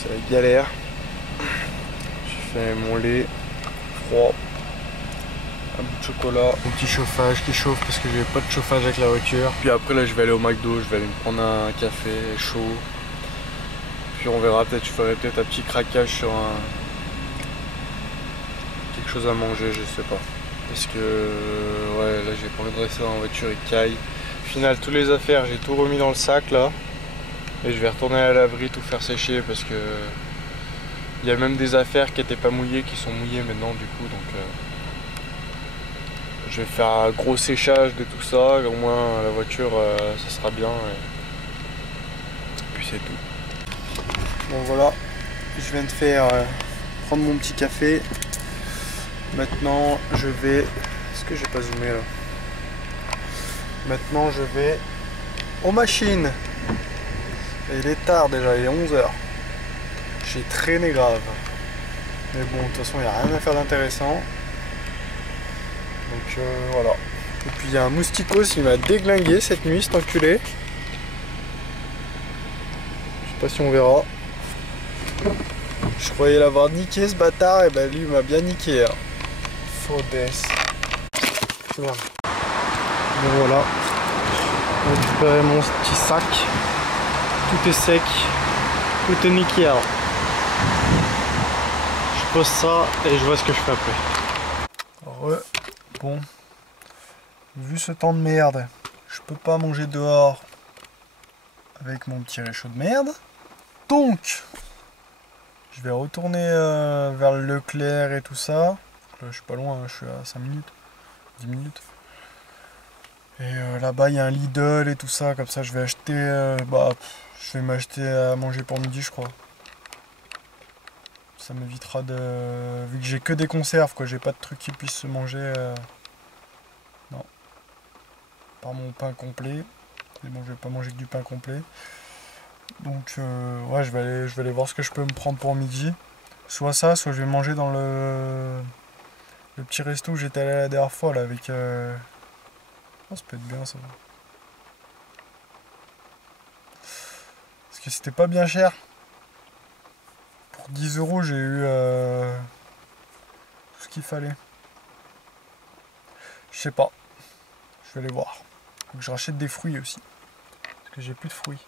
c'est la galère. J'ai fait mon lait froid, un bout de chocolat, mon petit chauffage qui chauffe parce que j'avais pas de chauffage avec la voiture. Puis après là je vais aller au McDo, je vais aller me prendre un café chaud. Puis on verra, peut-être je ferai peut-être un petit craquage sur quelque chose à manger, je sais pas. Parce que ouais là j'ai pas envie de rester dans la voiture et caille. Au final toutes les affaires j'ai tout remis dans le sac là. Et je vais retourner à la laverie tout faire sécher parce que il y a même des affaires qui n'étaient pas mouillées qui sont mouillées maintenant du coup, donc je vais faire un gros séchage de tout ça, au moins la voiture ça sera bien et puis c'est tout. Bon voilà, je viens de faire prendre mon petit café. Maintenant je vais... Est-ce que j'ai pas zoomé là? Maintenant je vais aux machines. Et il est tard déjà, il est 11 h. J'ai traîné grave. Mais bon, de toute façon, il n'y a rien à faire d'intéressant. Donc voilà. Et puis il y a un mousticos, il m'a déglingué cette nuit, cet enculé. Je sais pas si on verra. Je croyais l'avoir niqué ce bâtard, et ben lui il m'a bien niqué. Hein. Faudesse. Merde. Bon voilà. J'ai récupéré mon petit sac. Tout est sec, tout est nickel. Alors. Je pose ça et je vois ce que je fais après. Bon, vu ce temps de merde, je peux pas manger dehors avec mon petit réchaud de merde. Donc, je vais retourner vers le Leclerc et tout ça. Là, je suis pas loin, je suis à 5 minutes, 10 minutes. Et là-bas, il y a un Lidl et tout ça, comme ça je vais acheter... je vais m'acheter à manger pour midi, je crois. Ça m'évitera de... Vu que j'ai que des conserves, quoi, j'ai pas de trucs qui puissent se manger... Non. Par mon pain complet. Mais bon, je vais pas manger que du pain complet. Donc, ouais, je vais aller voir ce que je peux me prendre pour midi. Soit ça, soit je vais manger dans le petit resto où j'étais allé la dernière fois, là, avec... Oh, ça peut être bien, ça. Parce que c'était pas bien cher. Pour 10 €, j'ai eu tout ce qu'il fallait. Je sais pas. Je vais aller voir. Faut que je rachète des fruits aussi. Parce que j'ai plus de fruits.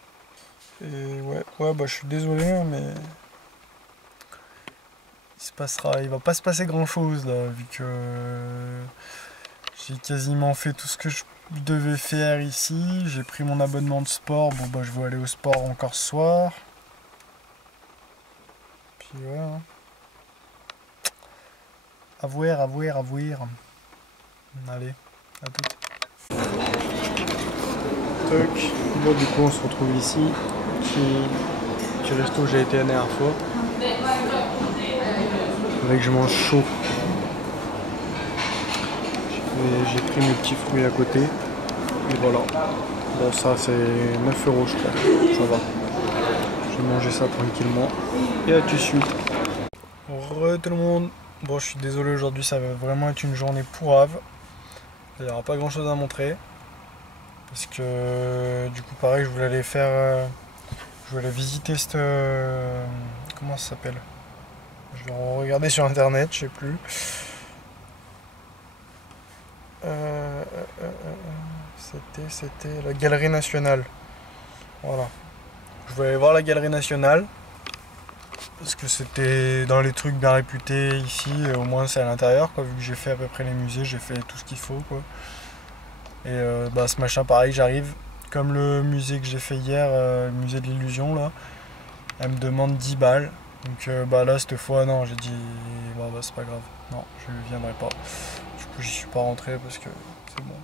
Et ouais, bah je suis désolé, hein, mais... Il va pas se passer grand chose là, vu que... J'ai quasiment fait tout ce que je devais faire ici. J'ai pris mon abonnement de sport. Bon bah je vais aller au sport encore ce soir. Puis ouais. Hein. À voir. Allez, à toutes. Bon du coup on se retrouve ici. Petit resto où j'ai été la dernière fois. Faudrait que je mange chaud. J'ai pris mes petits fruits à côté. Et voilà. Bon ça c'est 9 € je crois. Ça va. Je vais manger ça tranquillement. Et à tout de suite. Re tout le monde. Bon je suis désolé aujourd'hui, ça va vraiment être une journée pourrave. Il n'y aura pas grand chose à montrer. Parce que du coup pareil je voulais aller faire... je voulais visiter cette... comment ça s'appelle? Je vais regarder sur internet, je sais plus. C'était la Galerie Nationale. Voilà. Je voulais aller voir la Galerie Nationale. Parce que c'était dans les trucs bien réputés ici. Au moins c'est à l'intérieur, quoi. Vu que j'ai fait à peu près les musées, j'ai fait tout ce qu'il faut, quoi. Et ce machin pareil, j'arrive. Comme le musée que j'ai fait hier, le musée de l'illusion, là. Elle me demande 10 balles. Donc là cette fois non, j'ai dit c'est pas grave, non je viendrai pas. Du coup j'y suis pas rentré parce que c'est bon.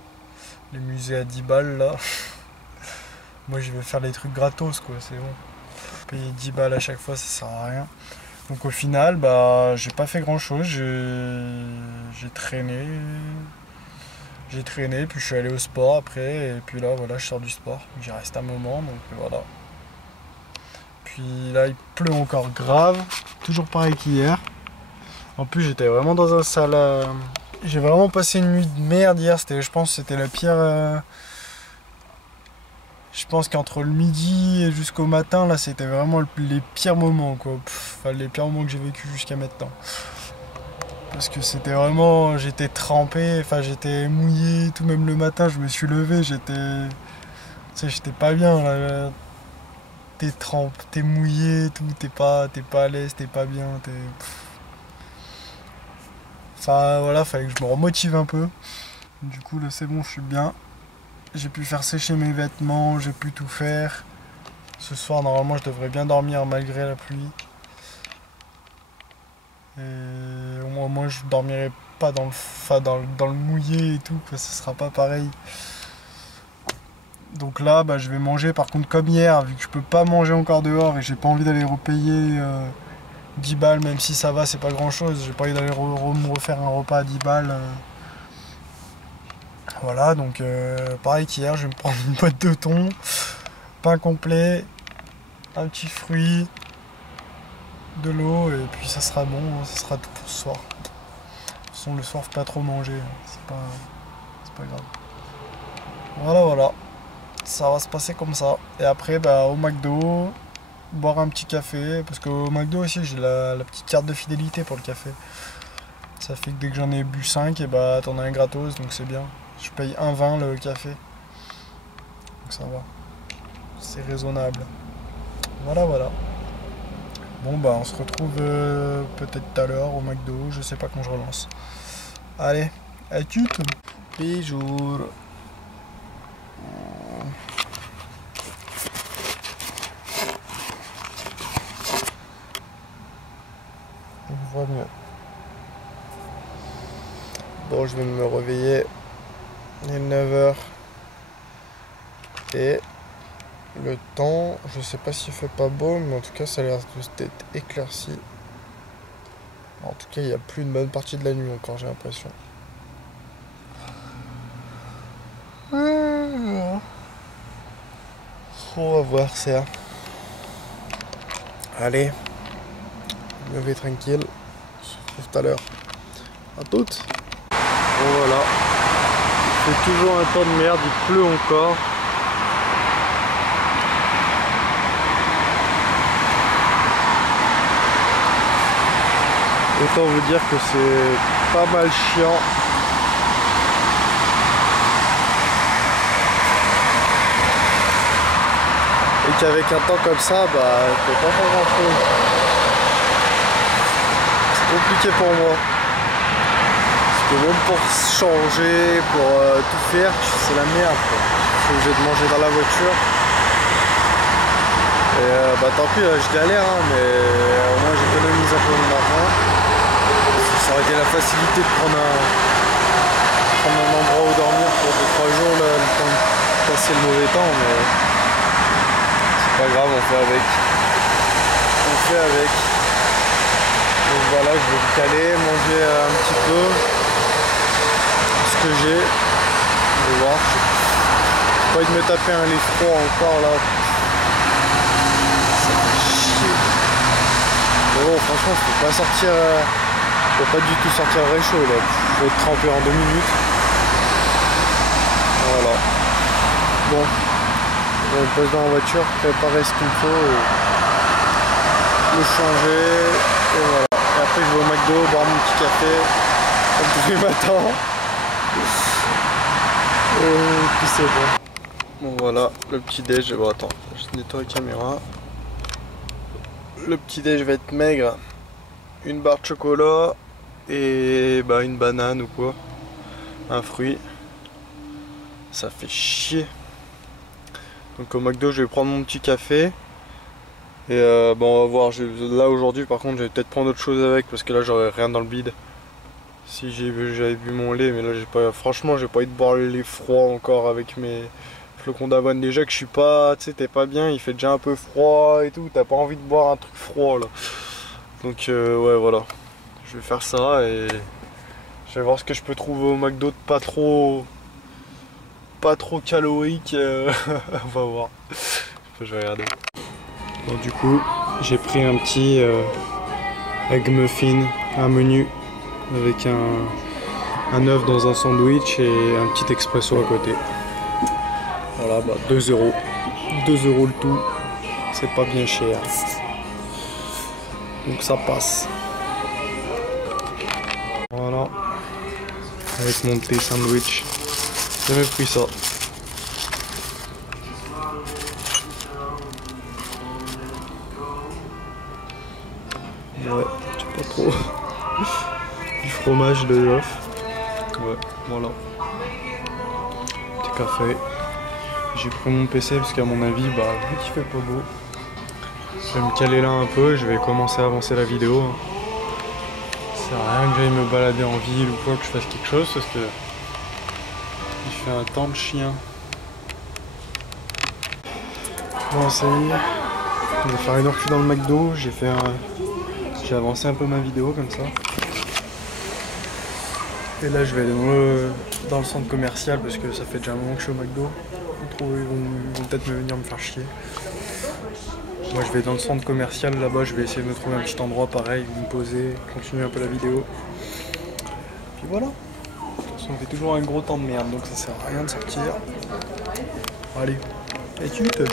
Les musées à 10 balles là. Moi je vais faire les trucs gratos quoi, c'est bon. Payer 10 balles à chaque fois ça sert à rien. Donc au final j'ai pas fait grand chose, j'ai traîné. Puis je suis allé au sport après et puis là voilà je sors du sport. J'y reste un moment donc voilà. Puis là il pleut encore grave, toujours pareil qu'hier. En plus j'étais vraiment dans un sale... J'ai vraiment passé une nuit de merde hier, je pense que c'était la pire... Je pense qu'entre le midi et jusqu'au matin, là, c'était vraiment les pires moments, quoi. Enfin, les pires moments que j'ai vécu jusqu'à maintenant. Parce que c'était vraiment, j'étais trempé, enfin j'étais mouillé, tout même le matin, je me suis levé, j'étais, tu sais, j'étais pas bien là. T'es trempé, t'es mouillé, tout, t'es pas à l'aise, t'es pas bien, Enfin voilà, fallait que je me remotive un peu. Du coup là c'est bon, je suis bien. J'ai pu faire sécher mes vêtements, j'ai pu tout faire. Ce soir normalement je devrais bien dormir malgré la pluie. Et au moins je dormirai pas dans le mouillé et tout, quoi, ce sera pas pareil. Donc là bah, je vais manger par contre comme hier, vu que je peux pas manger encore dehors et j'ai pas envie d'aller repayer 10 balles, même si ça va, c'est pas grand chose. J'ai pas envie d'aller me refaire un repas à 10 balles. Voilà, donc pareil qu'hier, je vais me prendre une boîte de thon, pain complet, un petit fruit, de l'eau, et puis ça sera bon, ça sera tout pour ce soir. De toute façon, le soir, faut pas trop manger, c'est pas grave. Voilà, voilà, ça va se passer comme ça. Et après, bah, au McDo, boire un petit café, parce qu'au McDo aussi, j'ai la petite carte de fidélité pour le café. Ça fait que dès que j'en ai bu 5, et bah t'en as un gratos, donc c'est bien. Je paye 1,20 le café. Donc ça va. C'est raisonnable. Voilà, voilà. Bon bah on se retrouve peut-être tout à l'heure au McDo, je sais pas quand je relance. Allez, à toutes. Bisous. On voit mieux. Bon, je vais me réveiller. Il est 9 h. Et le temps, je sais pas s'il fait pas beau, mais en tout cas ça a l'air d'être éclairci. En tout cas, il y a plus une bonne partie de la nuit encore, j'ai l'impression. On va voir ça. Allez, lever tranquille. On se retrouve tout à l'heure. À toutes. Bon voilà. Il fait toujours un temps de merde, il pleut encore. Autant vous dire que c'est pas mal chiant. Et qu'avec un temps comme ça, bah, je peux pas faire grand chose. C'est compliqué pour moi. Parce que même pour changer, pour tout faire, c'est la merde, quoi. Je suis obligé de manger dans la voiture. Et bah tant pis, je galère, hein, mais au moins j'économise un peu mon argent. Ça aurait été la facilité de prendre un endroit où dormir pour 2-3 jours, là, le temps de passer le mauvais temps, mais c'est pas grave, on fait avec. On fait avec. Donc voilà, je vais me caler, manger un petit peu ce que j'ai. On va voir. J'ai pas envie de me taper un lait froid encore là. Ça fait chier. Mais bon, franchement, je peux pas sortir. Je peux pas du tout sortir le réchaud là. Je vais être trempé en 2 minutes. Voilà. Bon. Je vais me poser dans la voiture, préparer ce qu'il faut. Le changer. Et voilà. Et après je vais au McDo, boire mon petit café. Comme tous les matins. Et puis c'est bon. Bon voilà, le petit déj. Bon attends, je nettoie la caméra. Le petit déj va être maigre. Une barre de chocolat. Et bah une banane ou quoi, un fruit. Ça fait chier. Donc au McDo je vais prendre mon petit café. Et bon on va voir, là aujourd'hui par contre je vais peut-être prendre autre chose avec, parce que là j'aurai rien dans le bide. Si j'avais bu mon lait, mais là j'ai pas, franchement j'ai pas envie de boire le lait froid encore avec mes flocons d'avoine. Déjà que je suis pas, tu sais, t'es pas bien, il fait déjà un peu froid et tout, t'as pas envie de boire un truc froid là. Donc ouais voilà. Je vais faire ça et je vais voir ce que je peux trouver au McDo de pas trop calorique. On va voir. Je vais regarder. Bon, du coup, j'ai pris un petit egg muffin, un menu avec un œuf dans un sandwich et un petit expresso à côté. Voilà, bah 2 €. 2 € le tout, c'est pas bien cher. Donc ça passe. Voilà. Avec mon thé sandwich. J'ai jamais pris ça. Ouais, je sais pas trop. Du fromage de l'œuf. Ouais, voilà. Petit café. J'ai pris mon PC parce qu'à mon avis, bah, vu qu'il fait pas beau, je vais me caler là un peu et je vais commencer à avancer la vidéo. Ça sert à rien que j'aille me balader en ville ou quoi, que je fasse quelque chose parce que il fait un temps de chien. Bon, ça y est. On va faire une heure que je suis dans le McDo. J'ai avancé un peu ma vidéo comme ça. Et là, je vais aller dans le centre commercial parce que ça fait déjà un moment que je suis au McDo. Ils vont peut-être venir me faire chier. Moi, je vais dans le centre commercial là-bas. Je vais essayer de me trouver un petit endroit pareil où me poser, continuer un peu la vidéo. Puis voilà. De toute façon, on fait toujours un gros temps de merde donc ça sert à rien de sortir. Allez, étude.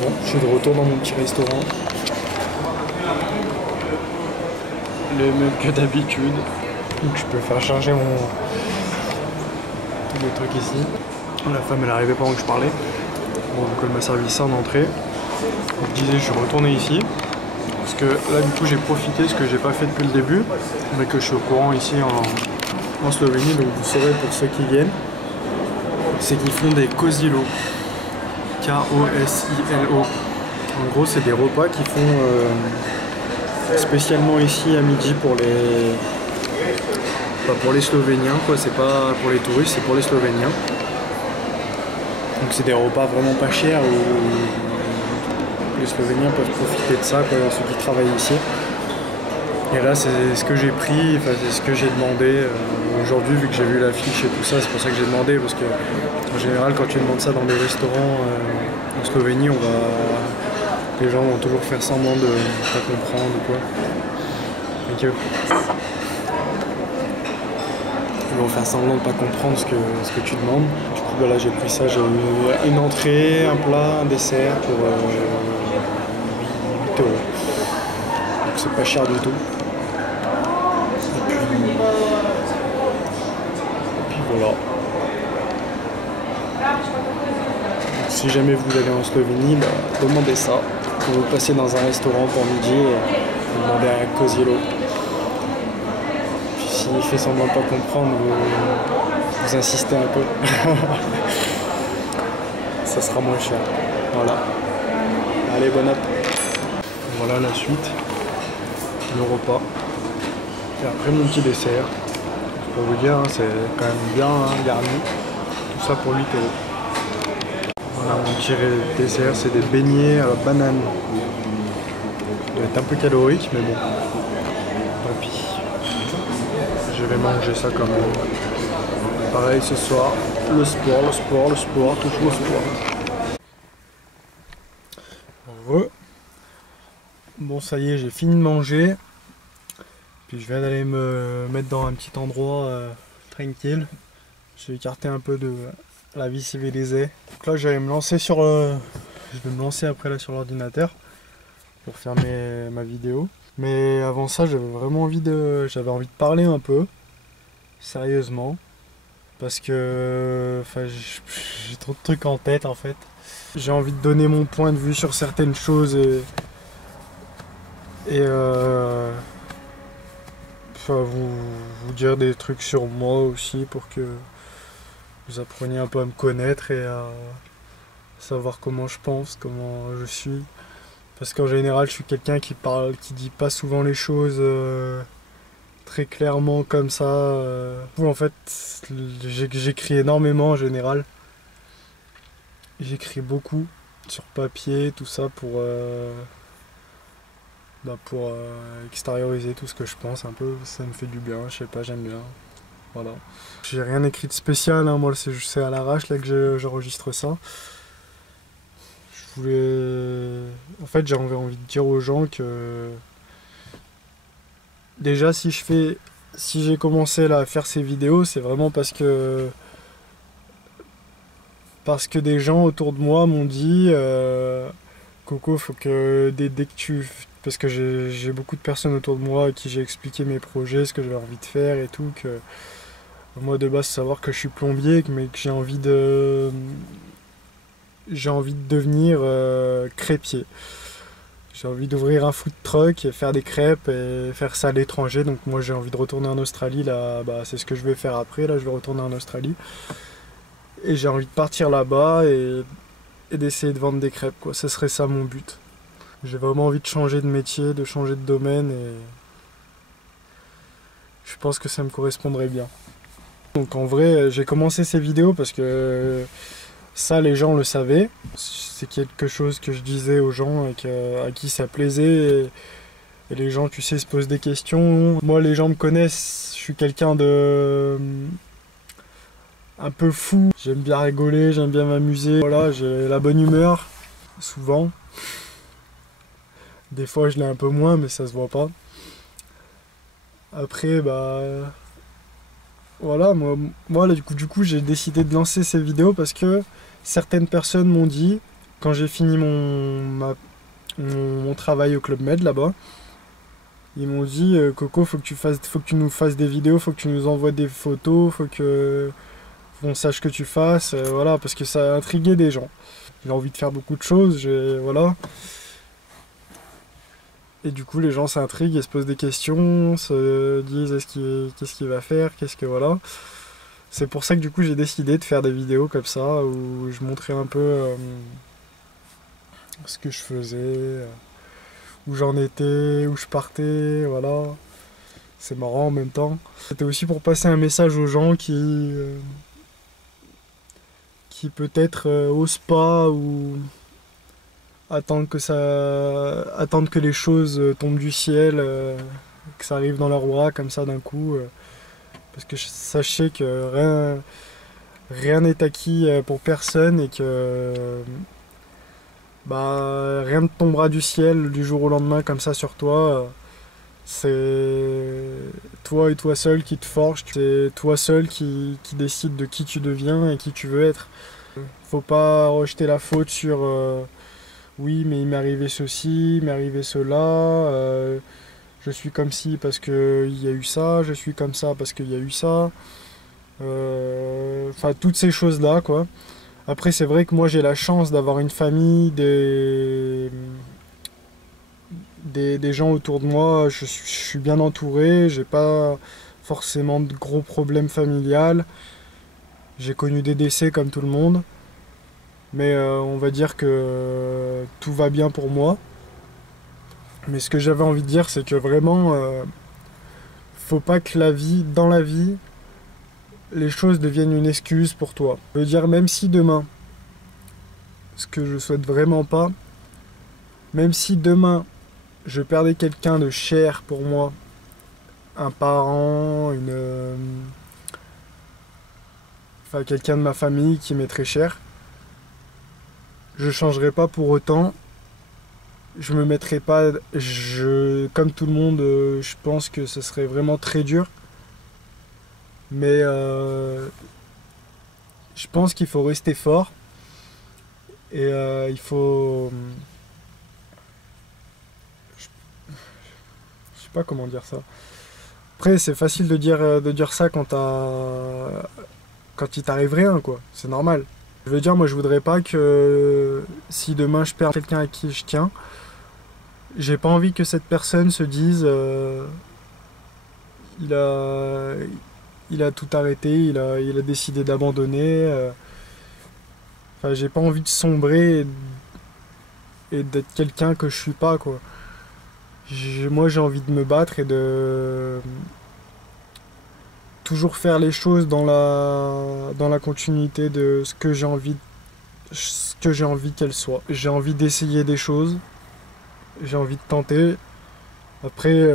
Bon, je suis de retour dans mon petit restaurant. Le même que d'habitude. Donc je peux faire charger tous les trucs ici. La femme elle arrivait pendant que je parlais. Bon, donc elle m'a servi ça en entrée. Je disais je suis retourné ici. Parce que là du coup j'ai profité, ce que j'ai pas fait depuis le début, mais que je suis au courant ici en Slovénie, donc vous saurez pour ceux qui viennent, c'est qu'ils font des Kozilo. K-O-S-I-L-O. En gros c'est des repas qu'ils font spécialement ici à midi pour les Slovéniens, quoi. C'est pas pour les touristes, c'est pour les Slovéniens. Donc c'est des repas vraiment pas chers où les Slovéniens peuvent profiter de ça, quoi, ceux qui travaillent ici. Et là c'est ce que j'ai pris, enfin, c'est ce que j'ai demandé aujourd'hui, vu que j'ai vu l'affiche et tout ça, c'est pour ça que j'ai demandé, parce que en général quand tu demandes ça dans des restaurants en Slovénie, les gens vont toujours faire semblant de pas comprendre ou quoi. Donc, ils vont faire semblant de pas comprendre ce que tu demandes. Du coup, bah là j'ai pris ça, j'ai eu une entrée, un plat, un dessert pour 8 €. Donc c'est pas cher du tout. Et puis voilà. Donc, si jamais vous allez en Slovénie, bah, demandez ça. Quand vous passez dans un restaurant pour midi, vous demandez un Kozilo. Puis s'il fait semblant de pas comprendre, vous insistez un peu. Ça sera moins cher. Voilà. Allez, bon app. Voilà la suite. Le repas. Et après mon petit dessert. Pour vous dire, hein, c'est quand même bien garni. Tout ça pour 8 €. Voilà mon petit dessert, c'est des beignets à la banane. Ça doit être un peu calorique, mais bon. Tant pis. Je vais manger ça quand même. Pareil ce soir, le sport, toujours le sport. Bon ça y est, j'ai fini de manger. Puis je viens d'aller me mettre dans un petit endroit tranquille. J'ai écarté un peu de la vie civilisée. Donc là je vais me lancer après là sur l'ordinateur pour faire ma vidéo. Mais avant ça j'avais envie de parler un peu, sérieusement. Parce que j'ai trop de trucs en tête en fait. J'ai envie de donner mon point de vue sur certaines choses et vous dire des trucs sur moi aussi pour que vous appreniez un peu à me connaître et à savoir comment je pense, comment je suis. Parce qu'en général je suis quelqu'un qui dit pas souvent les choses très clairement comme ça. En fait, j'écris énormément en général. J'écris beaucoup sur papier, tout ça pour extérioriser tout ce que je pense un peu. Ça me fait du bien, je sais pas, j'aime bien. Voilà. J'ai rien écrit de spécial, hein. Moi c'est à l'arrache là que j'enregistre ça. En fait, j'avais envie de dire aux gens que déjà si j'ai commencé là à faire ces vidéos, c'est vraiment parce que parce que des gens autour de moi m'ont dit Coco, faut que dès que tu... Parce que j'ai beaucoup de personnes autour de moi à qui j'ai expliqué mes projets, ce que j'avais envie de faire et tout, que moi de base, savoir que je suis plombier, mais que j'ai envie de devenir crêpier. J'ai envie d'ouvrir un food truck et faire des crêpes et faire ça à l'étranger. Donc moi j'ai envie de retourner en Australie, là, bah, c'est ce que je vais faire après, là je vais retourner en Australie. Et j'ai envie de partir là-bas et d'essayer de vendre des crêpes, quoi. Ce serait ça mon but. J'ai vraiment envie de changer de métier, de changer de domaine et je pense que ça me correspondrait bien. Donc en vrai, j'ai commencé ces vidéos parce que ça, les gens le savaient. C'est quelque chose que je disais aux gens et à qui ça plaisait. Et les gens, tu sais, se posent des questions. Moi, les gens me connaissent. Je suis quelqu'un de un peu fou. J'aime bien rigoler, j'aime bien m'amuser. Voilà, j'ai la bonne humeur, souvent. Des fois, je l'ai un peu moins, mais ça se voit pas. Après, bah... Voilà, moi là, du coup j'ai décidé de lancer ces vidéos parce que certaines personnes m'ont dit, quand j'ai fini mon travail au Club Med là-bas, ils m'ont dit Coco, faut que tu nous fasses des vidéos, faut que tu nous envoies des photos, faut qu'on sache que tu fasses, voilà, parce que ça a intrigué des gens. J'ai envie de faire beaucoup de choses, voilà. Et du coup les gens s'intriguent et se posent des questions, se disent qu'est-ce qu'il va faire, qu'est-ce que voilà. C'est pour ça que du coup j'ai décidé de faire des vidéos comme ça où je montrais un peu ce que je faisais, où j'en étais, où je partais, voilà. C'est marrant en même temps. C'était aussi pour passer un message aux gens qui peut-être osent pas ou attendre que les choses tombent du ciel, que ça arrive dans leurs bras comme ça d'un coup. Parce que sachez que rien n'est acquis pour personne et que bah, rien ne tombera du ciel du jour au lendemain comme ça sur toi. C'est toi et toi seul qui te forges, c'est toi seul qui décide de qui tu deviens et qui tu veux être. Faut pas rejeter la faute sur oui, mais il m'est arrivé ceci, il m'est arrivé cela, je suis comme ci parce qu'il y a eu ça, je suis comme ça parce qu'il y a eu ça. Enfin, toutes ces choses-là, quoi. Après, c'est vrai que moi, j'ai la chance d'avoir une famille, des gens autour de moi. Je suis bien entouré, j'ai pas forcément de gros problèmes familiales. J'ai connu des décès comme tout le monde. Mais on va dire que tout va bien pour moi. Mais ce que j'avais envie de dire, c'est que vraiment, faut pas que dans la vie, les choses deviennent une excuse pour toi. Je veux dire, même si demain, ce que je souhaite vraiment pas, même si demain, je perdais quelqu'un de cher pour moi, un parent, enfin quelqu'un de ma famille qui m'est très cher, je changerai pas pour autant. Je me mettrai pas, comme tout le monde, je pense que ce serait vraiment très dur. Mais je pense qu'il faut rester fort et il faut, je sais pas comment dire ça. Après, c'est facile de dire ça quand il t'arrive rien, quoi. C'est normal. Je veux dire, moi, je voudrais pas que si demain je perds quelqu'un à qui je tiens, j'ai pas envie que cette personne se dise il a, il a tout arrêté, il a décidé d'abandonner. Enfin, j'ai pas envie de sombrer et d'être quelqu'un que je suis pas, quoi. Moi, j'ai envie de me battre et de toujours faire les choses dans la continuité de ce que j'ai envie qu'elles soient. J'ai envie d'essayer des choses, j'ai envie de tenter. Après,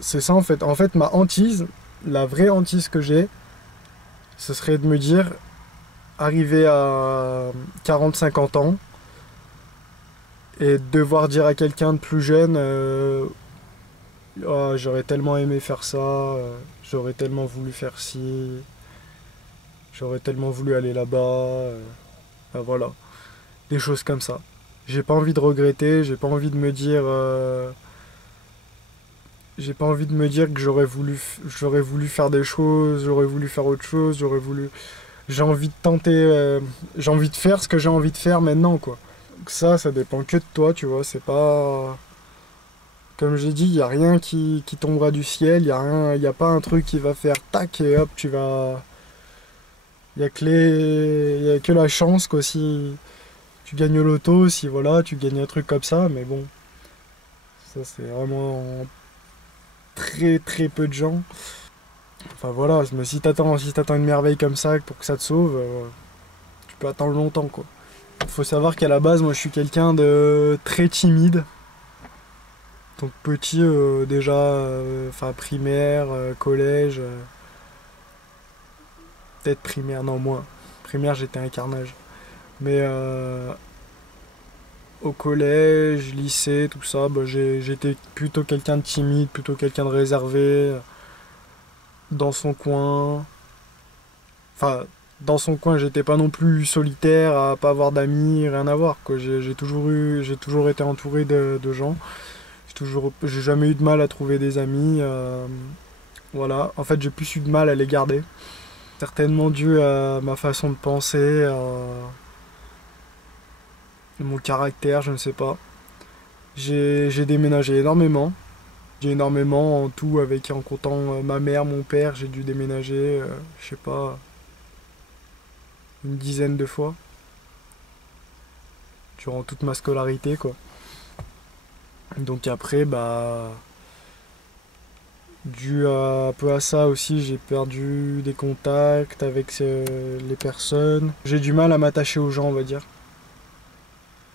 c'est ça en fait. En fait, ma hantise, la vraie hantise que j'ai, ce serait de me dire, arriver à 40-50 ans, et devoir dire à quelqu'un de plus jeune ah, j'aurais tellement aimé faire ça, j'aurais tellement voulu faire ci, j'aurais tellement voulu aller là-bas. Voilà, des choses comme ça. J'ai pas envie de regretter, j'ai pas envie de me dire... j'ai pas envie de me dire que j'aurais voulu faire des choses, j'aurais voulu faire autre chose, j'aurais voulu... J'ai envie de tenter, j'ai envie de faire ce que j'ai envie de faire maintenant, quoi. Donc ça dépend que de toi, tu vois, c'est pas... Comme j'ai dit, il n'y a rien qui tombera du ciel, il y a pas un truc qui va faire tac et hop, tu vas... Il y a que la chance, quoi, si tu gagnes au loto, si voilà, tu gagnes un truc comme ça, mais bon, ça c'est vraiment très très peu de gens. Enfin voilà, mais si t'attends une merveille comme ça pour que ça te sauve, tu peux attendre longtemps, quoi. Faut savoir qu'à la base, moi je suis quelqu'un de très timide. Donc petit déjà, enfin primaire, collège, peut-être primaire, non moins. Primaire j'étais un carnage. Mais au collège, lycée, tout ça, bah, j'étais plutôt quelqu'un de timide, plutôt quelqu'un de réservé, dans son coin. Enfin, dans son coin, j'étais pas non plus solitaire, à pas avoir d'amis, rien à voir, quoi. J'ai toujours été entouré de gens. J'ai jamais eu de mal à trouver des amis. Voilà. En fait, j'ai plus eu de mal à les garder. Certainement dû à ma façon de penser, à mon caractère, je ne sais pas. J'ai déménagé énormément. J'ai énormément en tout, en comptant ma mère, mon père, j'ai dû déménager, je sais pas, une dizaine de fois. Durant toute ma scolarité, quoi. Donc après, bah, un peu à ça aussi, j'ai perdu des contacts avec les personnes. J'ai du mal à m'attacher aux gens, on va dire.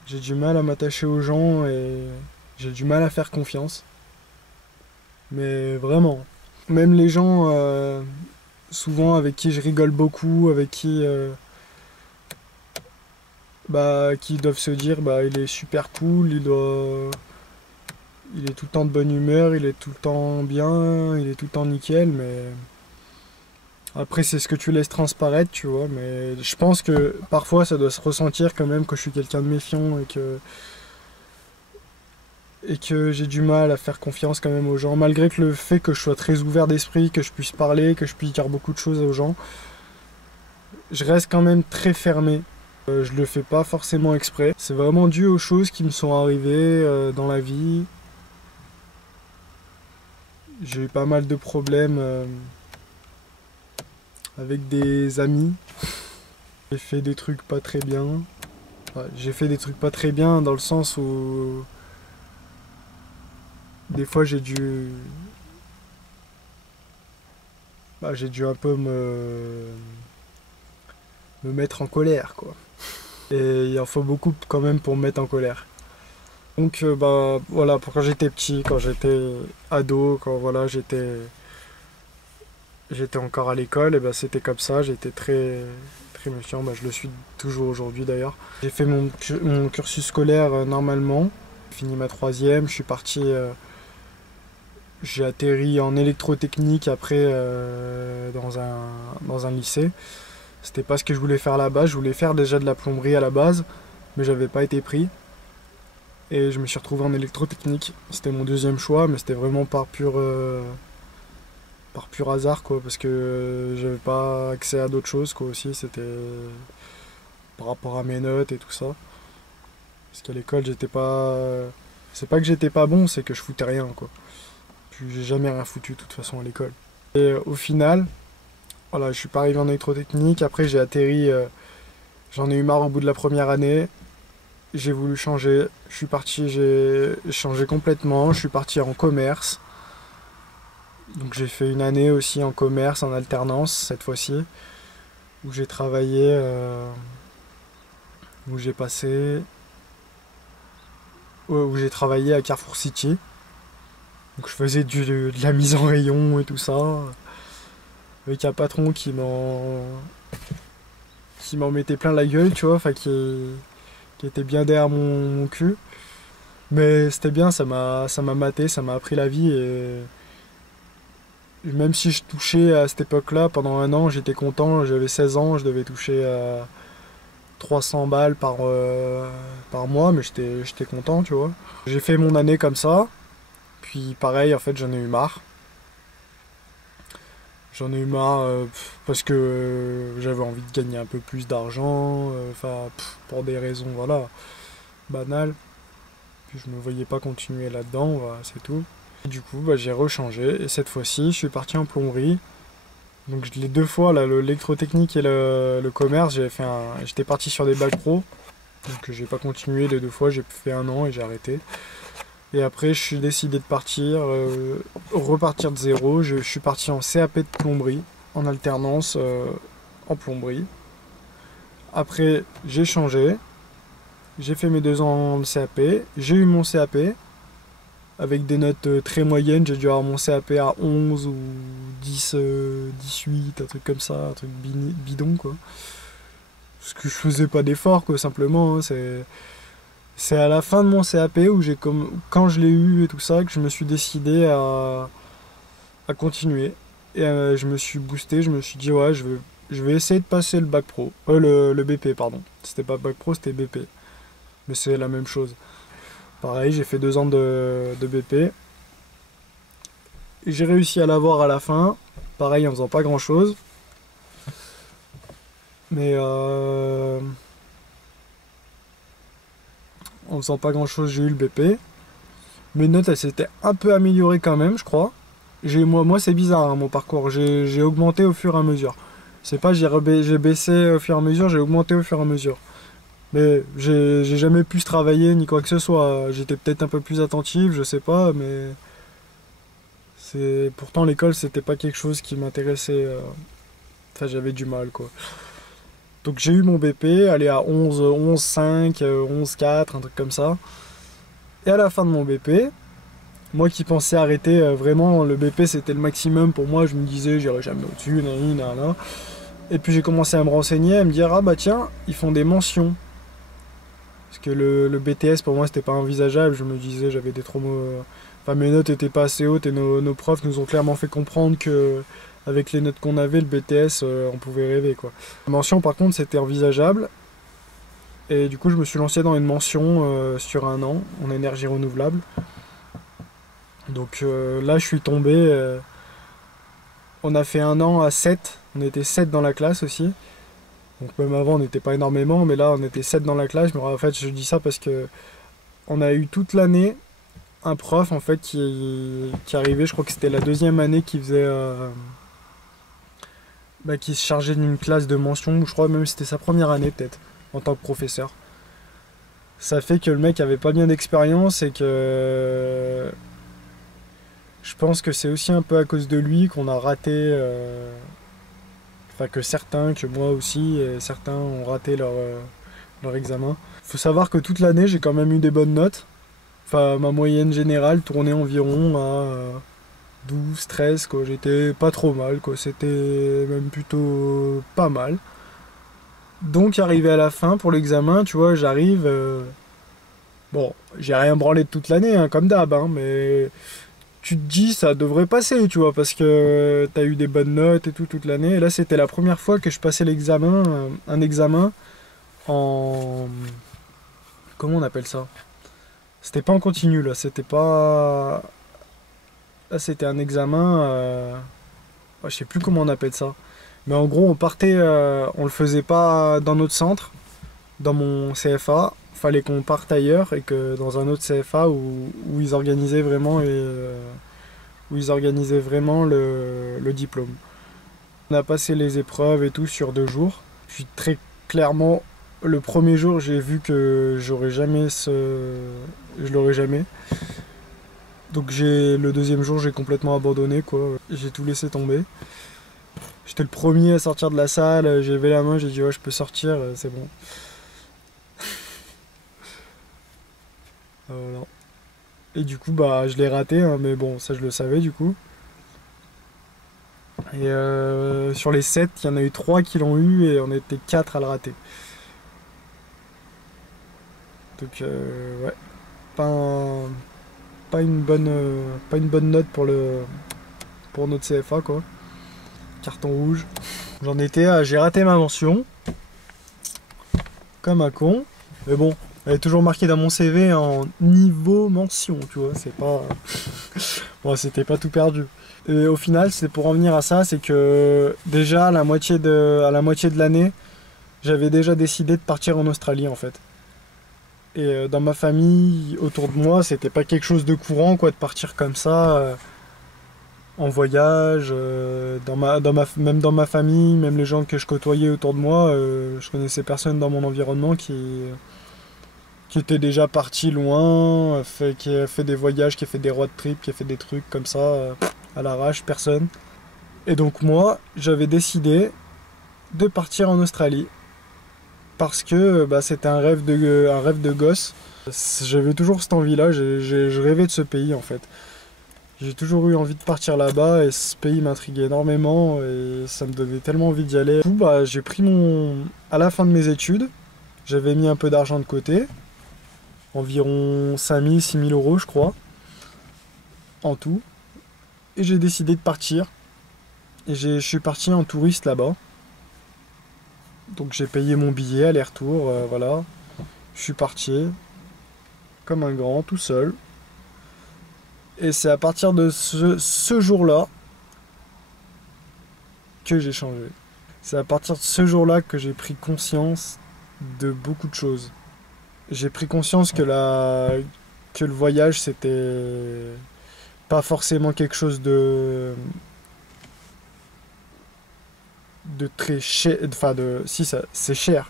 J'ai du mal à m'attacher aux gens et j'ai du mal à faire confiance. Mais vraiment. Même les gens, souvent avec qui je rigole beaucoup, avec qui, bah, qui doivent se dire, bah, il est super cool, il est tout le temps de bonne humeur, il est tout le temps bien, il est tout le temps nickel, mais après c'est ce que tu laisses transparaître, tu vois, mais je pense que parfois ça doit se ressentir quand même que je suis quelqu'un de méfiant et que j'ai du mal à faire confiance quand même aux gens, malgré que le fait que je sois très ouvert d'esprit, que je puisse parler, que je puisse dire beaucoup de choses aux gens, je reste quand même très fermé. Je le fais pas forcément exprès. C'est vraiment dû aux choses qui me sont arrivées dans la vie. J'ai eu pas mal de problèmes avec des amis. J'ai fait des trucs pas très bien. Ouais, j'ai fait des trucs pas très bien dans le sens où des fois j'ai dû un peu me mettre en colère, quoi. Et il en faut beaucoup quand même pour me mettre en colère. Donc bah voilà, pour quand j'étais petit, quand j'étais ado, quand voilà, j'étais encore à l'école, et ben c'était comme ça, j'étais très très méfiant, bah, je le suis toujours aujourd'hui d'ailleurs. J'ai fait mon cursus scolaire normalement, j'ai fini ma troisième, je suis parti, j'ai atterri en électrotechnique après dans un lycée. C'était pas ce que je voulais faire là-bas, je voulais faire déjà de la plomberie à la base, mais j'avais pas été pris. Et je me suis retrouvé en électrotechnique. C'était mon deuxième choix, mais c'était vraiment par pur hasard, quoi, parce que j'avais pas accès à d'autres choses, quoi, aussi. C'était par rapport à mes notes et tout ça. Parce qu'à l'école, j'étais pas. C'est pas que j'étais pas bon, c'est que je foutais rien, quoi. Puis j'ai jamais rien foutu, de toute façon, à l'école. Et au final, voilà, je suis pas arrivé en électrotechnique. Après, j'ai atterri. J'en ai eu marre au bout de la première année. J'ai voulu changer. Je suis parti, j'ai changé complètement. Je suis parti en commerce. Donc j'ai fait une année aussi en commerce, en alternance cette fois-ci, où j'ai travaillé, où j'ai passé, où j'ai travaillé à Carrefour City. Donc je faisais de la mise en rayon et tout ça, avec un patron qui m'en mettait plein la gueule, tu vois, enfin qui était bien derrière mon cul. Mais c'était bien, ça m'a maté, ça m'a appris la vie et même si je touchais à cette époque-là, pendant un an, j'étais content, j'avais 16 ans, je devais toucher 300 balles par mois, mais j'étais content, tu vois. J'ai fait mon année comme ça, puis pareil, en fait, j'en ai eu marre. J'en ai eu marre parce que j'avais envie de gagner un peu plus d'argent, enfin, pour des raisons, voilà, banales. Puis je me voyais pas continuer là-dedans, voilà, c'est tout. Et du coup, bah, j'ai rechangé, et cette fois-ci, je suis parti en plomberie. Donc les deux fois, là, l'électrotechnique et le commerce, j'étais parti sur des bacs pro. Donc j'ai pas continué les deux fois, j'ai fait un an et j'ai arrêté. Et après, je suis décidé de partir, repartir de zéro. Je suis parti en CAP de plomberie, en alternance en plomberie. Après, j'ai changé. J'ai fait mes 2 ans de CAP. J'ai eu mon CAP avec des notes très moyennes. J'ai dû avoir mon CAP à 11 ou 10, 18, un truc comme ça, un truc bidon, quoi. Parce que je faisais pas d'efforts, quoi, simplement. Hein, c'est à la fin de mon CAP où quand je l'ai eu et tout ça, que je me suis décidé à continuer. Et je me suis boosté, je me suis dit, ouais, je vais essayer de passer le bac pro. Le BP, pardon. C'était pas bac pro, c'était BP. Mais c'est la même chose. Pareil, j'ai fait 2 ans de BP. J'ai réussi à l'avoir à la fin. Pareil, en faisant pas grand chose. Mais en faisant pas grand chose, j'ai eu le BP. Mes notes, elles s'étaient un peu améliorées quand même, je crois. Moi c'est bizarre, hein, mon parcours. J'ai augmenté au fur et à mesure. C'est pas j'ai baissé au fur et à mesure, j'ai augmenté au fur et à mesure. Mais j'ai jamais pu travailler ni quoi que ce soit. J'étais peut-être un peu plus attentif, je sais pas, mais pourtant l'école c'était pas quelque chose qui m'intéressait. Enfin, j'avais du mal, quoi. Donc j'ai eu mon BP, aller à 11,5, 11,4, un truc comme ça. Et à la fin de mon BP, moi qui pensais arrêter vraiment, le BP c'était le maximum pour moi, je me disais j'irai jamais au-dessus, nanana. Et puis j'ai commencé à me renseigner, à me dire ah bah tiens, ils font des mentions. Parce que le BTS pour moi c'était pas envisageable, je me disais j'avais des trop enfin mes notes étaient pas assez hautes et nos profs nous ont clairement fait comprendre que avec les notes qu'on avait, le BTS on pouvait rêver, quoi. La mention par contre c'était envisageable. Et du coup je me suis lancé dans une mention sur un an en énergie renouvelable. Donc là je suis tombé, on a fait un an à 7, on était 7 dans la classe aussi. Donc même avant on n'était pas énormément, mais là on était 7 dans la classe. En fait je dis ça parce que on a eu toute l'année un prof en fait qui arrivait, je crois que c'était la 2e année qui faisait qui se chargeait d'une classe de mention, ou je crois même que c'était sa première année peut-être en tant que professeur. Ça fait que le mec avait pas bien d'expérience et que je pense que c'est aussi un peu à cause de lui qu'on a raté, enfin que moi aussi, et certains ont raté leur examen. Faut savoir que toute l'année j'ai quand même eu des bonnes notes. Enfin ma moyenne générale tournait environ à 12, 13, quoi. J'étais pas trop mal, quoi. C'était même plutôt pas mal. Donc arrivé à la fin pour l'examen, tu vois, j'arrive. Bon, j'ai rien branlé de toute l'année, hein, comme d'hab, hein, mais tu te dis ça devrait passer, tu vois, parce que t'as eu des bonnes notes et tout toute l'année. Et là, c'était la première fois que je passais l'examen, un examen en... Comment on appelle ça? C'était pas en continu, là, c'était pas... Là, c'était un examen... Je sais plus comment on appelle ça. Mais en gros, on partait, on le faisait pas dans notre centre, dans mon CFA. Fallait qu'on parte ailleurs et que dans un autre CFA où ils organisaient vraiment le diplôme. On a passé les épreuves et tout sur 2 jours. Puis très clairement, le premier jour, j'ai vu que je l'aurais jamais. Donc le deuxième jour, j'ai complètement abandonné, quoi. J'ai tout laissé tomber. J'étais le premier à sortir de la salle, j'ai levé la main, j'ai dit ouais, je peux sortir, c'est bon. Voilà. Et du coup, bah, je l'ai raté, hein, mais bon, ça je le savais du coup. Et sur les 7, il y en a eu 3 qui l'ont eu et on était 4 à le rater. Donc ouais, pas une bonne note pour notre CFA, quoi. Carton rouge. J'ai raté ma mention. comme un con. Mais bon, elle est toujours marquée dans mon CV en niveau mention, tu vois, c'est pas... bon, c'était pas tout perdu. Et au final, c'est pour en venir à ça, c'est que déjà, à la moitié de l'année, j'avais déjà décidé de partir en Australie, en fait. Et dans ma famille, autour de moi, c'était pas quelque chose de courant, quoi, de partir comme ça, en voyage, même dans ma famille, même les gens que je côtoyais autour de moi, je connaissais personne dans mon environnement qui était déjà parti loin, qui a fait des voyages, qui a fait des road trips, qui a fait des trucs comme ça, à l'arrache, personne. Et donc moi, j'avais décidé de partir en Australie. Parce que bah, c'était un rêve de gosse. J'avais toujours cette envie-là, je rêvais de ce pays en fait. J'ai toujours eu envie de partir là-bas et ce pays m'intriguait énormément et ça me donnait tellement envie d'y aller. Du coup, bah, j'ai pris à la fin de mes études, j'avais mis un peu d'argent de côté, environ 5 000, 6 000 euros je crois, en tout. Et j'ai décidé de partir. Et je suis parti en touriste là-bas. Donc j'ai payé mon billet aller-retour, voilà. Je suis parti, comme un grand, tout seul. Et c'est à partir de ce jour-là que j'ai changé. C'est à partir de ce jour-là que j'ai pris conscience de beaucoup de choses. J'ai pris conscience que le voyage, c'était pas forcément quelque chose de très cher. Enfin, si, c'est cher.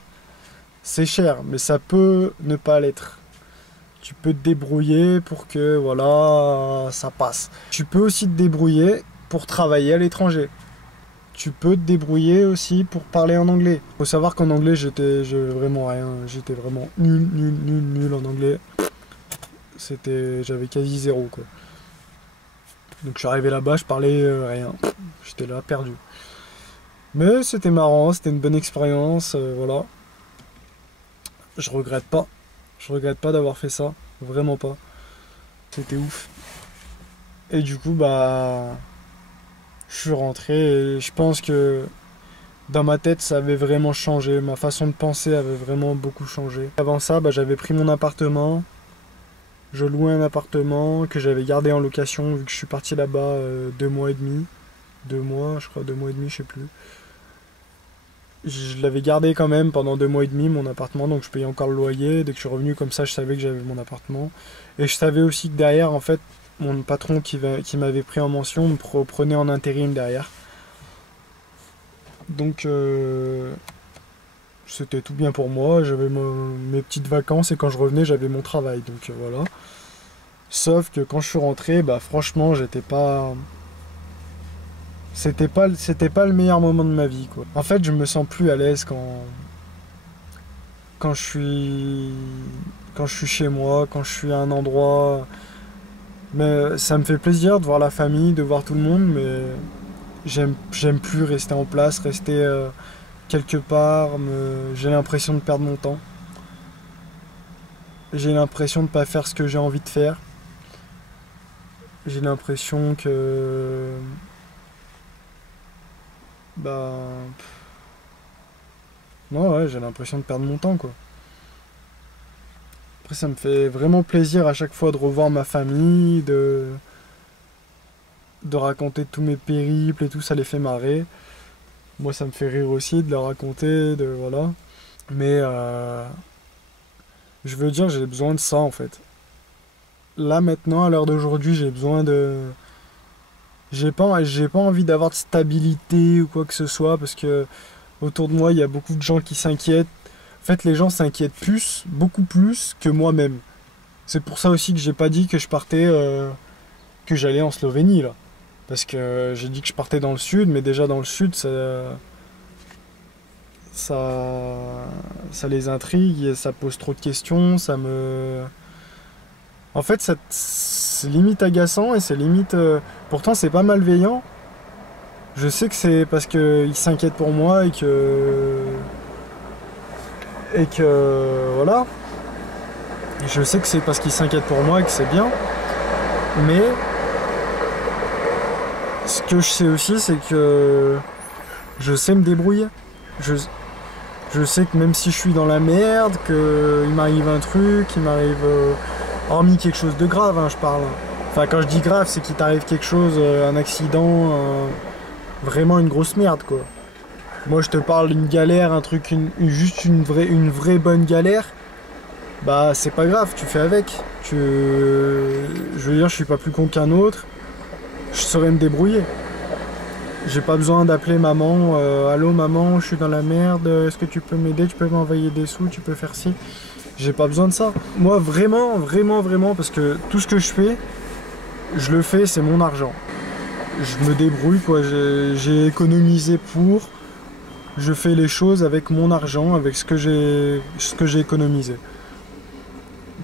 C'est cher, mais ça peut ne pas l'être. Tu peux te débrouiller pour que voilà, ça passe. Tu peux aussi te débrouiller pour travailler à l'étranger. Tu peux te débrouiller aussi pour parler en anglais. Faut savoir qu'en anglais, j'étais vraiment rien. J'étais vraiment nul en anglais. J'avais quasi zéro quoi. Donc je suis arrivé là-bas, je parlais rien. J'étais là perdu. Mais c'était marrant, c'était une bonne expérience, voilà. Je regrette pas. Je regrette pas d'avoir fait ça, vraiment pas. C'était ouf. Et du coup, bah, je suis rentré et je pense que dans ma tête, ça avait vraiment changé. Ma façon de penser avait vraiment beaucoup changé. Avant ça, bah, j'avais pris mon appartement. Je louais un appartement que j'avais gardé en location vu que je suis parti là-bas 2 mois et demi. 2 mois, je crois, 2 mois et demi, je sais plus. Je l'avais gardé quand même pendant 2 mois et demi mon appartement, donc je payais encore le loyer. Dès que je suis revenu comme ça, je savais que j'avais mon appartement. Et je savais aussi que derrière, en fait, mon patron qui m'avait pris en mention me prenait en intérim derrière. Donc c'était tout bien pour moi, j'avais mes petites vacances et quand je revenais, j'avais mon travail. Donc voilà. Sauf que quand je suis rentré, bah franchement, j'étais pas... C'était pas le meilleur moment de ma vie, quoi. En fait, je me sens plus à l'aise quand je suis chez moi, quand je suis à un endroit. Mais ça me fait plaisir de voir la famille, de voir tout le monde, mais j'aime plus rester en place, rester quelque part. J'ai l'impression de perdre mon temps. J'ai l'impression de pas faire ce que j'ai envie de faire. J'ai l'impression que bah non, ouais, j'ai l'impression de perdre mon temps, quoi. Après, ça me fait vraiment plaisir à chaque fois de revoir ma famille, de raconter tous mes périples et tout, ça les fait marrer. Moi, ça me fait rire aussi de leur raconter, voilà. Mais je veux dire, j'ai besoin de ça, en fait. Là, maintenant, à l'heure d'aujourd'hui, j'ai besoin de... J'ai pas envie d'avoir de stabilité ou quoi que ce soit, parce que autour de moi, il y a beaucoup de gens qui s'inquiètent. En fait, les gens s'inquiètent plus, beaucoup plus que moi-même. C'est pour ça aussi que j'ai pas dit que je partais, que j'allais en Slovénie, là. Parce que j'ai dit que je partais dans le sud, mais déjà dans le sud, ça les intrigue, ça pose trop de questions, En fait, c'est limite agaçant et c'est limite... Pourtant, c'est pas malveillant. Je sais que c'est parce qu'ils s'inquiètent pour moi et que... Voilà. Je sais que c'est parce qu'ils s'inquiètent pour moi et que c'est bien. Mais... Ce que je sais aussi, c'est que... Je sais me débrouiller. Je sais que même si je suis dans la merde, qu'il m'arrive un truc, qu'il m'arrive... hormis quelque chose de grave, hein, je parle. Enfin, quand je dis grave, c'est qu'il t'arrive quelque chose, un accident, vraiment une grosse merde, quoi. Moi, je te parle d'une galère, un truc, juste une vraie bonne galère. Bah, c'est pas grave, tu fais avec. Je veux dire, je suis pas plus con qu'un autre. Je saurais me débrouiller. J'ai pas besoin d'appeler maman. Allô maman, je suis dans la merde. Est-ce que tu peux m'aider? Tu peux m'envoyer des sous? Tu peux faire ci? J'ai pas besoin de ça. Moi, vraiment, vraiment, vraiment, parce que tout ce que je fais, je le fais, c'est mon argent. Je me débrouille, quoi. J'ai économisé pour. Je fais les choses avec mon argent, avec ce que j'ai économisé.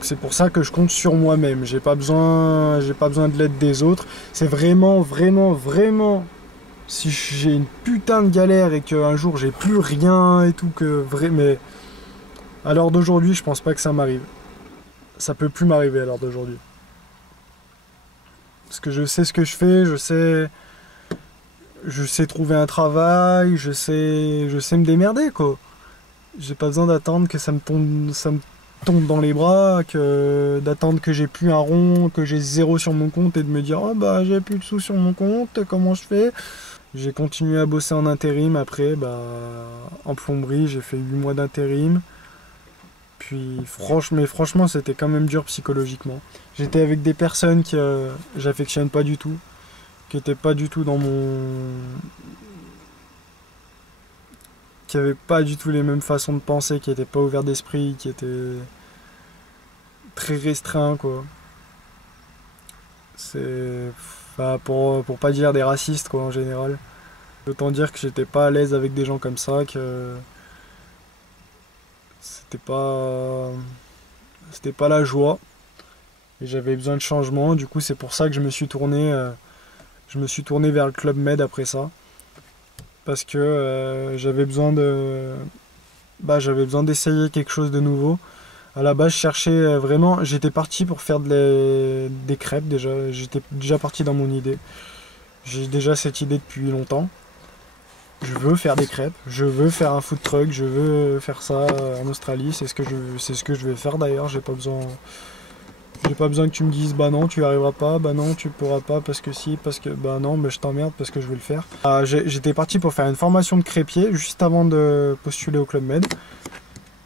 C'est pour ça que je compte sur moi-même. J'ai pas besoin de l'aide des autres. C'est vraiment, vraiment, vraiment. Si j'ai une putain de galère et qu'un jour j'ai plus rien et tout, mais à l'heure d'aujourd'hui, je pense pas que ça m'arrive. Ça peut plus m'arriver à l'heure d'aujourd'hui. Parce que je sais ce que je fais, je sais trouver un travail, je sais me démerder, quoi. J'ai pas besoin d'attendre que ça me tombe dans les bras, d'attendre que j'ai plus un rond, que j'ai zéro sur mon compte et de me dire oh bah j'ai plus de sous sur mon compte, comment je fais? J'ai continué à bosser en intérim après, bah en plomberie, j'ai fait 8 mois d'intérim. Puis franchement c'était quand même dur psychologiquement. J'étais avec des personnes que j'affectionne pas du tout, qui étaient pas du tout qui avaient pas du tout les mêmes façons de penser, qui étaient pas ouverts d'esprit, qui étaient très restreints, quoi. C'est... Bah, pour pas dire des racistes, quoi, en général. Autant dire que j'étais pas à l'aise avec des gens comme ça, que c'était pas la joie. Et j'avais besoin de changement, du coup c'est pour ça que je me suis tourné vers le Club Med après ça. Parce que j'avais besoin d'essayer quelque chose de nouveau. À la base, je cherchais vraiment. J'étais parti pour faire des crêpes déjà. J'étais déjà parti dans mon idée. J'ai déjà cette idée depuis longtemps. Je veux faire des crêpes. Je veux faire un food truck. Je veux faire ça en Australie. C'est ce que je vais faire d'ailleurs. J'ai pas besoin que tu me dises bah non tu y arriveras pas, bah non tu pourras pas parce que si, parce que bah non mais je t'emmerde parce que je vais le faire. J'étais parti pour faire une formation de crêpier juste avant de postuler au Club Med.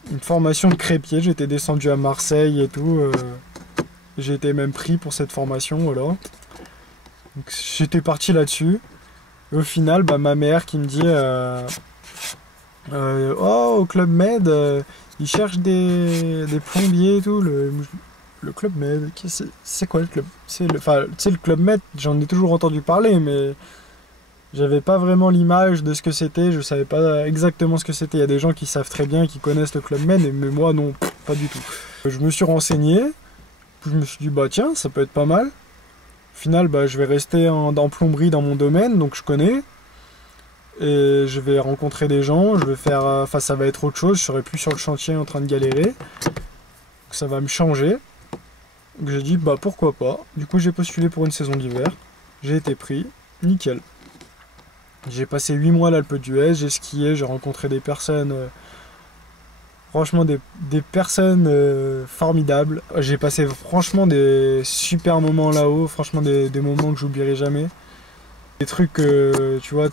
Une formation de crêpier, j'étais descendu à Marseille et tout. J'ai été même pris pour cette formation, voilà. Donc, j'étais parti là-dessus. Et au final, bah, ma mère qui me dit oh au Club Med, ils cherchent des plombiers et tout. Le Club Med, c'est quoi le club? Enfin, tu sais, le Club Med, j'en ai toujours entendu parler, mais j'avais pas vraiment l'image de ce que c'était, je savais pas exactement ce que c'était. Il y a des gens qui savent très bien, qui connaissent le Club Med, mais moi non, pas du tout. Je me suis renseigné, puis je me suis dit, bah tiens, ça peut être pas mal. Au final, bah, je vais rester en plomberie dans mon domaine, donc je connais. Et je vais rencontrer des gens, je vais faire. Enfin, ça va être autre chose, je serai plus sur le chantier en train de galérer. Donc, ça va me changer. Donc j'ai dit bah pourquoi pas. Du coup j'ai postulé pour une saison d'hiver. J'ai été pris. Nickel. J'ai passé 8 mois à l'Alpe d'Huez, j'ai skié, j'ai rencontré des personnes. Franchement des personnes formidables. J'ai passé franchement des super moments là-haut. Franchement des moments que j'oublierai jamais. Des trucs que tu vois,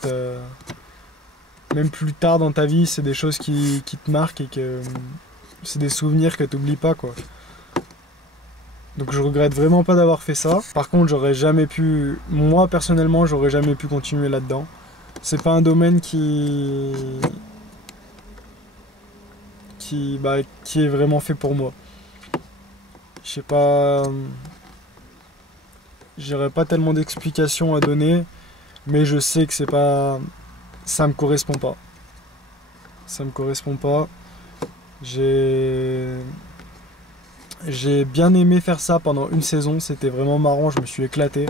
même plus tard dans ta vie, c'est des choses qui te marquent et que c'est des souvenirs que tu n'oublies pas quoi. Donc je regrette vraiment pas d'avoir fait ça. Par contre, moi personnellement, j'aurais jamais pu continuer là-dedans. C'est pas un domaine qui est vraiment fait pour moi. Je sais pas, j'aurais pas tellement d'explications à donner, mais je sais que ça me correspond pas. Ça me correspond pas. J'ai bien aimé faire ça pendant une saison, c'était vraiment marrant, je me suis éclaté.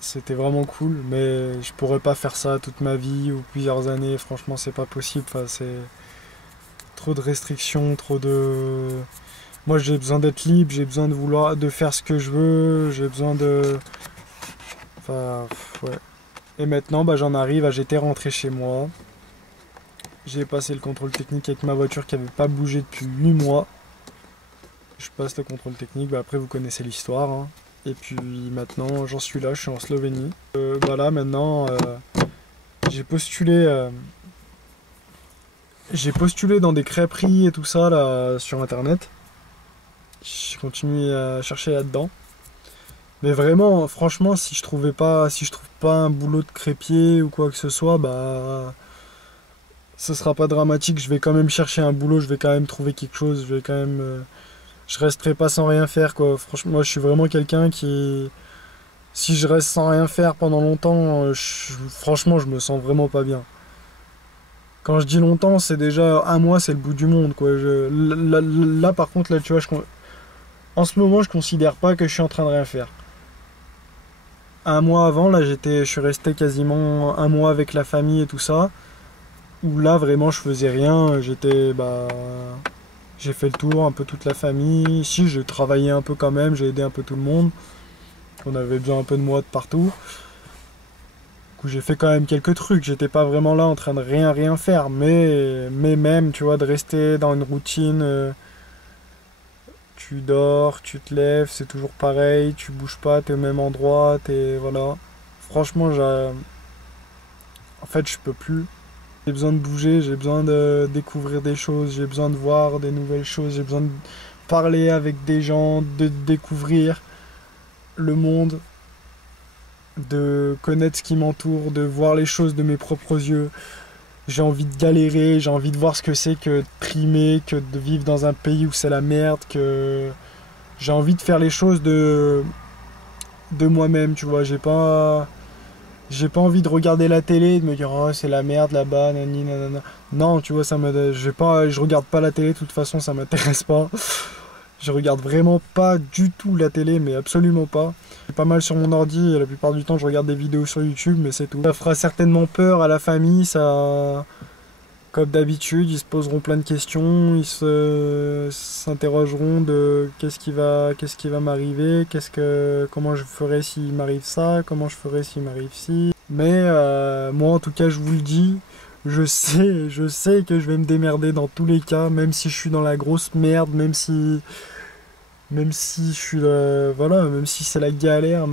C'était vraiment cool, mais je pourrais pas faire ça toute ma vie ou plusieurs années, franchement c'est pas possible. Enfin, c'est trop de restrictions, trop de... Moi j'ai besoin d'être libre, j'ai besoin de faire ce que je veux, j'ai besoin de... Enfin, ouais. Et maintenant bah, j'en arrive à... J'étais rentré chez moi. J'ai passé le contrôle technique avec ma voiture qui n'avait pas bougé depuis 8 mois. Je passe le contrôle technique, bah après vous connaissez l'histoire, hein. Et puis maintenant j'en suis là, je suis en Slovénie. Bah là maintenant j'ai postulé dans des crêperies et tout ça là sur internet. Je continue à chercher là-dedans. Mais vraiment, franchement, si je trouve pas un boulot de crêpier ou quoi que ce soit, bah ce sera pas dramatique. Je vais quand même chercher un boulot, je vais quand même trouver quelque chose, je vais quand même je resterai pas sans rien faire quoi. Franchement, moi je suis vraiment quelqu'un qui si je reste sans rien faire pendant longtemps, franchement, je me sens vraiment pas bien. Quand je dis longtemps, c'est déjà un mois, c'est le bout du monde quoi. Là, par contre, là tu vois, en ce moment, je considère pas que je suis en train de rien faire. Un mois avant, là, je suis resté quasiment un mois avec la famille et tout ça. Où là, vraiment, je faisais rien. J'ai fait le tour, un peu toute la famille. Si, j'ai travaillé un peu quand même, j'ai aidé un peu tout le monde. On avait besoin un peu de moi de partout. Du coup, j'ai fait quand même quelques trucs. J'étais pas vraiment là en train de rien faire. Mais même, tu vois, de rester dans une routine. Tu dors, tu te lèves, c'est toujours pareil, tu bouges pas, t'es au même endroit, voilà. Franchement, en fait, je peux plus. J'ai besoin de bouger, j'ai besoin de découvrir des choses, j'ai besoin de voir des nouvelles choses, j'ai besoin de parler avec des gens, de découvrir le monde, de connaître ce qui m'entoure, de voir les choses de mes propres yeux. J'ai envie de galérer, j'ai envie de voir ce que c'est que de trimer, que de vivre dans un pays où c'est la merde, que j'ai envie de faire les choses de moi-même, tu vois. J'ai pas envie de regarder la télé et de me dire oh c'est la merde là-bas, nani nanana. Non, tu vois, je regarde pas la télé, de toute façon ça m'intéresse pas. Je regarde vraiment pas du tout la télé, mais absolument pas. Je suis pas mal sur mon ordi et la plupart du temps je regarde des vidéos sur YouTube, mais c'est tout. Ça fera certainement peur à la famille, ça. Comme d'habitude, ils se poseront plein de questions, s'interrogeront de qu'est-ce qui va m'arriver, comment je ferai s'il m'arrive ça, comment je ferai s'il m'arrive ci. Mais moi, en tout cas, je vous le dis, je sais que je vais me démerder dans tous les cas, même si je suis dans la grosse merde, même si je suis voilà, même si c'est la galère,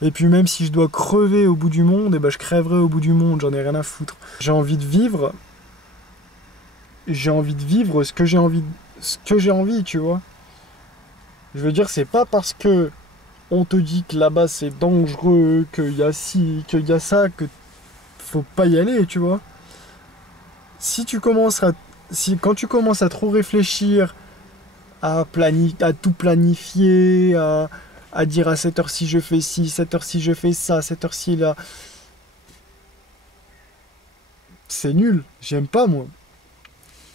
et puis même si je dois crever au bout du monde, et ben je crèverai au bout du monde, j'en ai rien à foutre. J'ai envie de vivre ce que j'ai envie, tu vois. Je veux dire, c'est pas parce que on te dit que là-bas c'est dangereux, qu'il y a ci, qu'il y a ça, que faut pas y aller, tu vois. Si tu commences à, si quand tu commences à trop réfléchir, à tout planifier, à dire à cette heure-ci je fais ci, cette heure-ci je fais ça, cette heure-ci là, c'est nul. J'aime pas moi.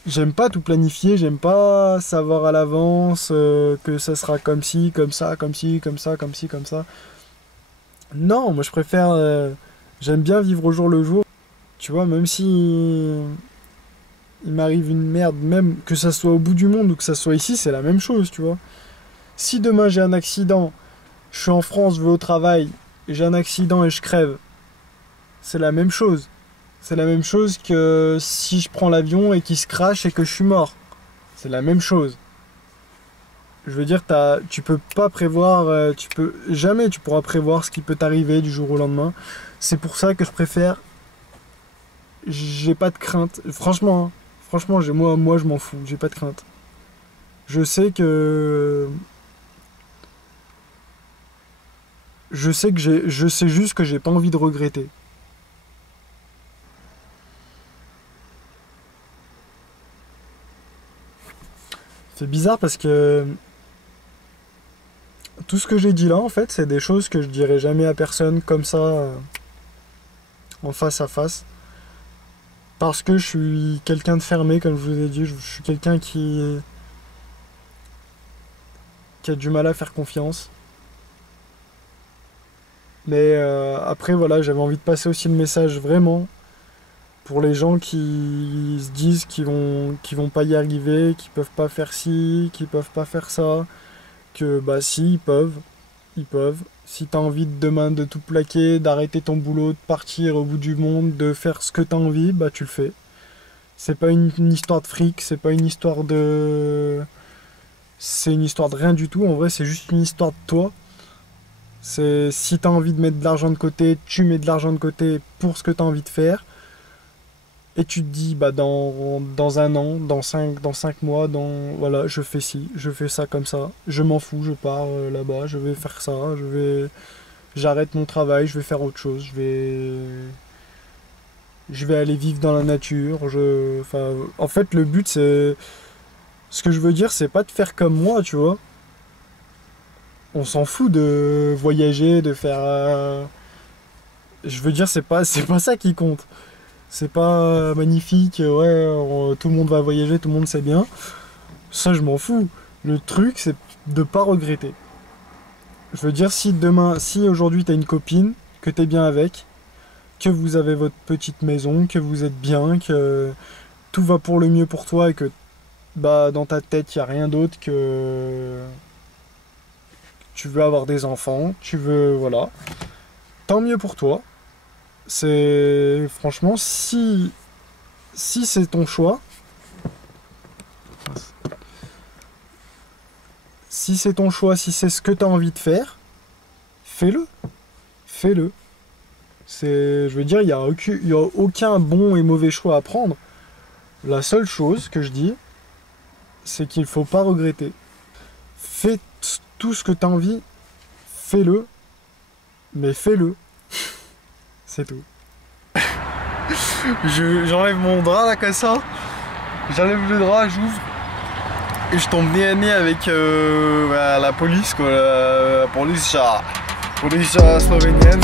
J'aime pas tout planifier, j'aime pas savoir à l'avance que ça sera comme ci, comme ça, comme ci, comme ça, comme ci, comme ça. Non, moi je préfère. J'aime bien vivre au jour le jour. Tu vois, même si il m'arrive une merde, même que ça soit au bout du monde ou que ça soit ici, c'est la même chose, tu vois. Si demain j'ai un accident, je suis en France, je vais au travail, et j'ai un accident et je crève, c'est la même chose. C'est la même chose que si je prends l'avion et qu'il se crache et que je suis mort. C'est la même chose. Je veux dire, tu peux pas prévoir, jamais tu pourras prévoir ce qui peut t'arriver du jour au lendemain. C'est pour ça que je préfère, j'ai pas de crainte. Franchement, hein, franchement, moi je m'en fous, j'ai pas de crainte. Je sais que, je sais juste que j'ai pas envie de regretter. C'est bizarre parce que tout ce que j'ai dit là, en fait, c'est des choses que je dirais jamais à personne comme ça, en face à face. Parce que je suis quelqu'un de fermé, comme je vous ai dit, je suis quelqu'un qui a du mal à faire confiance. Mais après, voilà, j'avais envie de passer aussi le message vraiment pour les gens qui se disent qu'ils vont pas y arriver, qu'ils peuvent pas faire ci, qu'ils peuvent pas faire ça, que bah si, ils peuvent. Ils peuvent. Si t'as envie de demain de tout plaquer, d'arrêter ton boulot, de partir au bout du monde, de faire ce que t'as envie, bah tu le fais. C'est pas une histoire de fric, c'est pas une histoire de... C'est une histoire de rien du tout, en vrai c'est juste une histoire de toi. C'est si t'as envie de mettre de l'argent de côté, tu mets de l'argent de côté pour ce que t'as envie de faire. Et tu te dis, bah dans un an, dans 5 mois, voilà, je fais ci, je fais ça comme ça. Je m'en fous, je pars là-bas, je vais faire ça, j'arrête mon travail, je vais faire autre chose, je vais aller vivre dans la nature. Enfin, en fait, le but, c'est... Ce que je veux dire, c'est pas de faire comme moi, tu vois. On s'en fout de voyager, de faire... Je veux dire, c'est pas ça qui compte. C'est pas magnifique, ouais, tout le monde va voyager, tout le monde sait bien. Ça, je m'en fous. Le truc, c'est de pas regretter. Je veux dire, si aujourd'hui t'as une copine, que t'es bien avec, que vous avez votre petite maison, que vous êtes bien, que tout va pour le mieux pour toi et que bah dans ta tête il n'y a rien d'autre que tu veux avoir des enfants, tu veux voilà. Tant mieux pour toi. C'est franchement si c'est ton choix, si c'est ton choix, si c'est ce que tu as envie de faire, fais-le. Fais-le. Je veux dire, il y a aucun bon et mauvais choix à prendre. La seule chose que je dis, c'est qu'il faut pas regretter. Fais tout ce que tu as envie, fais-le, mais fais-le. C'est tout. J'enlève mon drap là comme ça, j'enlève le drap, j'ouvre, et je tombe nez à nez avec la police quoi, la police slovénienne.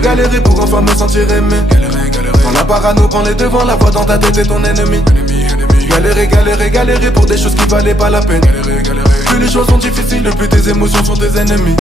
Galérer pour enfin me sentir aimé. Quand la parano prend les devants, la voix dans ta tête est ton ennemi. Galérer pour des choses qui valaient pas la peine. Plus les choses sont difficiles, plus tes émotions sont tes ennemis.